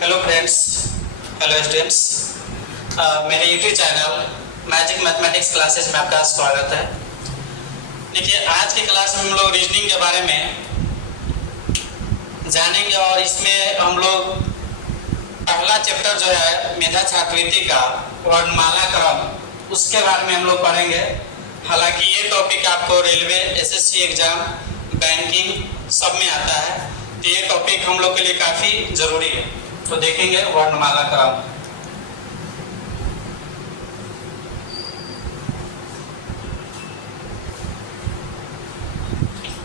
Hello friends, hello students. मेरे YouTube channel magic mathematics classes में आपका स्वागत है। देखिए, आज की क्लास में हम लोग रीजनिंग के बारे में जानेंगे और इसमें हम लोग पहला चैप्टर जो है मेधा छात्रवृत्ति का वर्णमाला क्रम, उसके बारे में हम लोग पढ़ेंगे। हालांकि ये टॉपिक आपको रेलवे, एसएससी एग्जाम, बैंकिंग सब में आता है, तो ये टॉपिक हम लोग के लिए काफ़ी ज़रूरी है। तो देखेंगे वर्णमाला क्रम।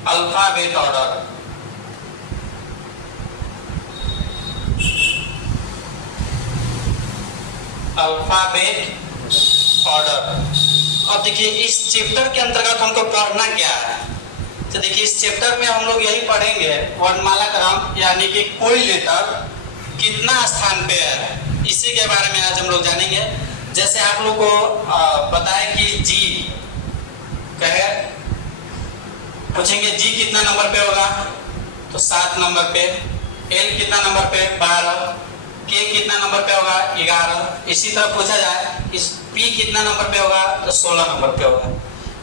Alphabet order. Alphabet order. अब देखिए, इस चैप्टर के अंतर्गत हमको पढ़ना क्या है। तो देखिए, इस चैप्टर में हम लोग यही पढ़ेंगे वर्णमाला क्रम, यानी कि कोई लेटर कितना स्थान पे है, इसी के बारे में आज हम लोग जानेंगे। जैसे आप लोग को पता है कि जी कहे, पूछेंगे जी कितना नंबर पे होगा, तो 7 नंबर पे। एल कितना नंबर पे, 12। के कितना नंबर पे होगा, 11। इसी तरह पूछा जाए इस पी कितना नंबर पे होगा, तो 16 नंबर पे होगा।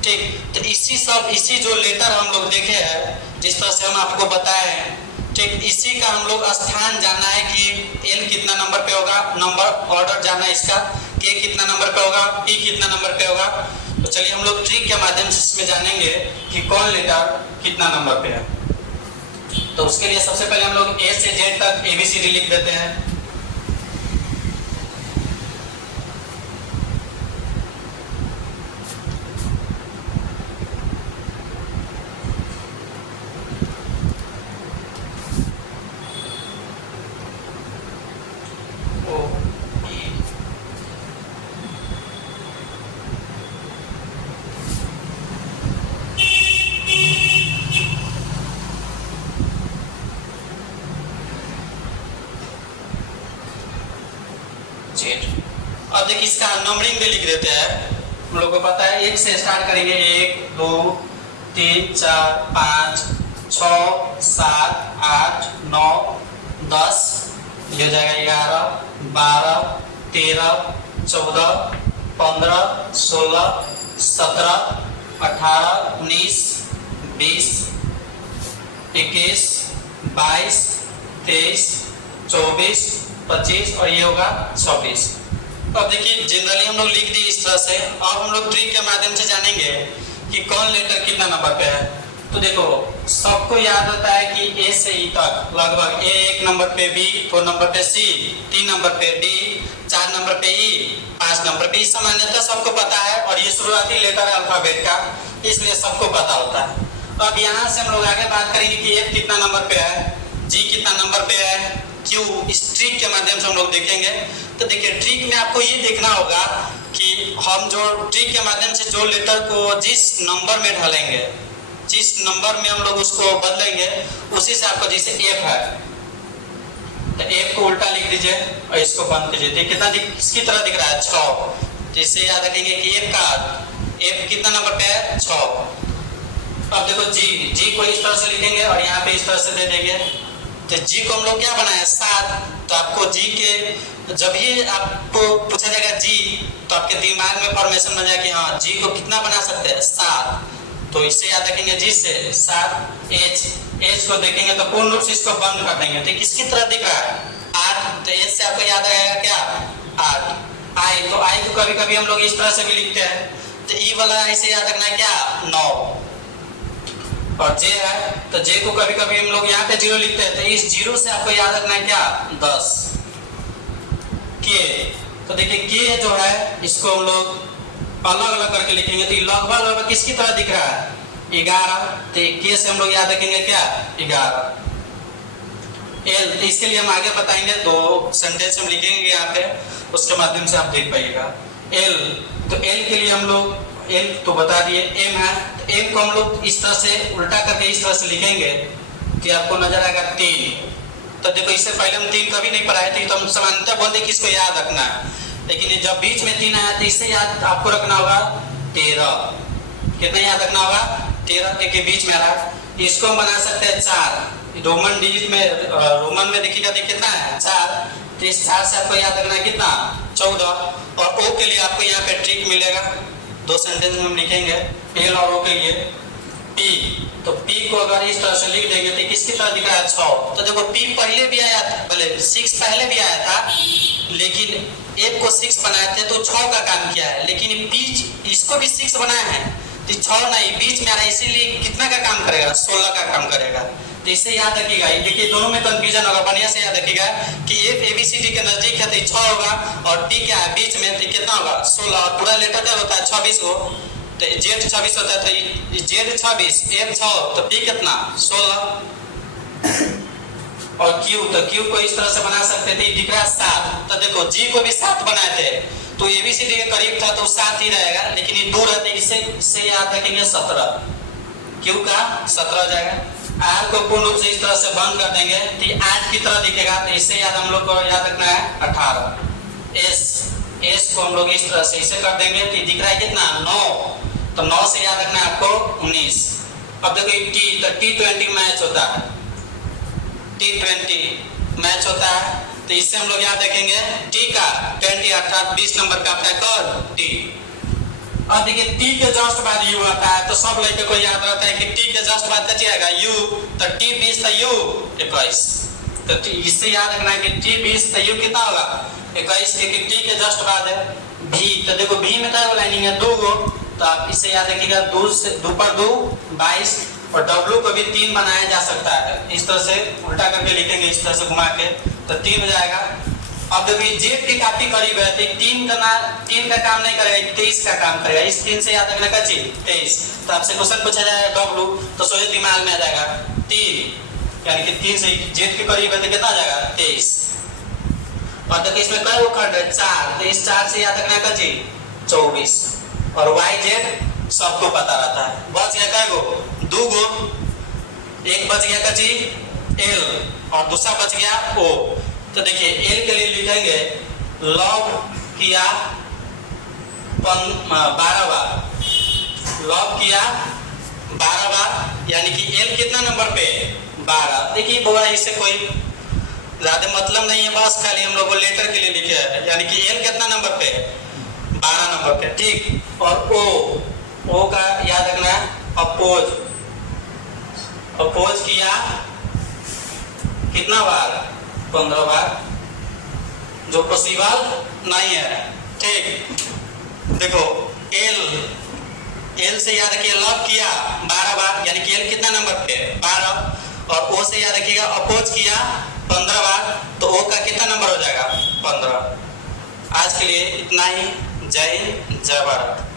ठीक, तो इसी जो लेटर हम लोग देखे हैं, जिस तरह से हम आपको बताए हैं, ठीक इसी का हम लोग स्थान जानना है कि एल कितना नंबर पे होगा, नंबर ऑर्डर जानना है इसका, के कितना नंबर पे होगा, पी कितना नंबर पे होगा। तो चलिए हम लोग ट्रिक के माध्यम से इसमें जानेंगे कि कौन लेटर कितना नंबर पे है। तो उसके लिए सबसे पहले हम लोग ए से जेड तक एबीसीडी लिख देते हैं। अब देखिए, इसका नंबरिंग भी लिख देते हैं। हम लोग को पता है 1 से स्टार्ट करेंगे, 1 2 3 4 5 6 7 8 9 10, ये हो जाएगा 11 12 13 14 15 16 17 18 19 20 21 22 23 24 25 और ये होगा 26। तो अब देखिए, जनरली हम लोग लिख दिए इस तरह से। अब हम लोग ट्रिक के माध्यम से जानेंगे कि कौन लेटर कितना नंबर पे है। तो देखो, सबको याद होता है कि ए से ई तक लगभग ए 1 नंबर पे, बी 2 नंबर पे, सी 3 नंबर पे, डी 4 नंबर पे, ई 5 नंबर पे। इस सामान्यतः सबको पता है और ये शुरुआती लेटर है अल्फाबेट का, इसलिए सबको पता होता है। अब यहाँ से हम लोग आगे बात करेंगे कि एफ कितना नंबर पे है, जी कितना नंबर पे है, क्यों, इस ट्रिक के माध्यम से हम लोग देखेंगे। तो देखिए, ट्रिक में आपको ये देखना होगा कि हम जो ट्रिक के माध्यम से जो लेटर को जिस नंबर में ढालेंगे, जिस नंबर में हम लोग उसको बदलेंगे, उसी से आपको, जैसे एफ है तो एफ को उल्टा लिख दीजिए और इसको बंद कीजिए। देखिए कितना किसकी तरह दिख रहा है, 6। तो इससे याद रखेंगे कि एफ कितना नंबर पे है, 6। अब देखो जी को इस तरह से लिखेंगे और यहाँ पे इस तरह से दे देंगे। तो जी को हम लोग क्या बनाए, 7। तो आपको जी के जब भी आपको पूछा जाएगा जी, तो आपके दिमाग में फॉर्मेशन बन जाएगा कि हाँ जी को कितना बना सकते हैं, 7। तो इससे याद रखेंगे जी से 7। एच को देखेंगे तो पूर्ण रूप से इसको बंद कर देंगे। तो किसकी तरह दिख रहा है, 8। तो एच से आपको याद आएगा क्या, 8। आई, तो आई को कभी कभी हम लोग इस तरह से भी लिखते हैं। तो ई वाला आई से याद रखना है क्या, 9। और जे है तो जे को कभी कभी हम लोग यहाँ पे 0 लिखते हैं, तो इस 0 से आपको याद रखना है क्या, 10। के, तो देखिए के जो है इसको हम लोग अलग अलग करके लिखेंगे। तो लगभग किसकी तरह दिख रहा है, 11। तो के से हम लोग याद रखेंगे क्या, 11। एल, तो इसके लिए हम आगे बताएंगे, 2 सेंटेंस हम लिखेंगे यहाँ पे, उसके माध्यम से आप देख पाइएगा। एल, तो एल के लिए हम लोग, एल तो बता दिए। एम है, तो एम को हम लोग इस तरह से उल्टा करके इस तरह से लिखेंगे कि आपको नजर आएगा 3। तो देखो, इससे पहले हम 3 कभी नहीं पढ़ाए थे, तो हम सामान्यतः बोलते कि इसको याद रखना है। लेकिन जब बीच में 3 आया तो इससे याद आपको रखना होगा 13। कितना याद रखना होगा, 13 के बीच में आ रहा। इसको हम बना सकते हैं 4। रोमन डिजिट में, रोमन में देखिएगा, देखिए कितना है, 4। तो इस 4 से आपको याद रखना है कितना 14। और ओ के लिए आपको यहाँ पे ट्रिक मिलेगा, 2 सेंटेंस में हम लिखेंगे एल और ओ के लिए। पी, तो पी को अगर इस तरह से लिख देंगे तो किसकी तरह दिख रहा है 6। तो देखो पी पहले भी आया था, भले 6 पहले भी आया था, लेकिन एक को 6 बनाए थे तो 6 का काम किया है, लेकिन पी इसको भी 6 बनाया है तो 6 नहीं बीच में आ रहा है, इसीलिए कितना का काम करेगा 16 का काम करेगा। तो इसे याद रखिएगा, देखिए दोनों में कंफ्यूजन होगा, बढ़िया से याद रखिएगा कि एफ एबीसीडी के नजदीक है तो 6 होगा और टी क्या है बीच में तो कितना होगा 16। और पूरा लेटर क्या होता है 26 को, तो जेड 26 होता है तो जेड 26 एफ 6 तो पी कितना 16। और क्यू, तो क्यू को इस तरह से बना सकते थे, दिख रहा है 7, तो देखो जी को भी 7 बनाए थे तो एबीसीडी के करीब था तो 7 ही रहेगा, लेकिन ये दूर है तो इससे याद रखेंगे 17, क्यू का 17 हो जाएगा। आर को पूर्ण रूप से इस तरह से बंद कर देंगे तो 8 की तरह दिखेगा, तो इससे याद हम लोग को याद रखना है 18। एस को हम लोग इस तरह से इसे कर देंगे तो दिख रहा है कितना 9, तो 9 से याद रखना है आपको 19। अब देखो टी, तो T20 मैच होता है, T20 मैच होता है तो इससे हम लोग याद रखेंगे टी का 20 अर्थात 20 नंबर का आपका टी। अब देखिए टी के जस्ट बाद यू आता है, तो सब लड़के को याद रहता है कि टी के जस्ट बाद क्या आएगा यू, तो टी 20 तो यू 21, तो इससे याद रखना है कि टी 20 तो यू कितना होगा 21, क्योंकि टी के जस्ट बाद है भी। तो देखो भी में क्या लाइनिंग है 2 गो, तो आप इससे याद रखिएगा 2 से 2 पर 2 22, और W को भी 3 बनाया जा सकता है, इस तरह से उल्टा करके लिखेंगे इस तरह से घुमा के तो 3 हो जाएगा। अब देखिए जेड के काफी करीब है तो 3 का काम नहीं करेगा, 23 का काम करेगा, इस 3 से याद रखना का चीज 23। तो आपसे क्वेश्चन पूछा जाएगा W, तो सोचे दिमाग में आ जाएगा 3, यानी कि 3 से जेड के करीब है तो कितना आ जाएगा 23। और देखिए इसमें कई वो खंड है 4, तो इस 4 से याद रखना का चीज 24। और वाई जेड सबको पता रहता है, बच गया क्या गो 2 गो, एक बच गया का चीज एल और दूसरा बच गया ओ। तो देखिए एल के लिए लिखेंगे लॉग किया 12 बार, लॉग किया 12 बार, यानी कि एल कितना नंबर पे 12। देखिए बोला इससे कोई ज्यादा मतलब नहीं है, बस खाली हम लोग लेटर के लिए लिखे हैं, यानी कि एल कितना नंबर पे 12 नंबर पे, ठीक। और ओ का याद रखना है अपोज, अपोज किया कितना बार 15 बार, जो पॉसिबल नहीं है, ठीक। देखो एल से याद रखिए लॉग किया 12 बार, यानी कि एल कितना नंबर पे 12, और ओ से याद रखिएगा अपोज किया 15 बार, तो ओ का कितना नंबर हो जाएगा 15। आज के लिए इतना ही, जय हिंद जय भारत।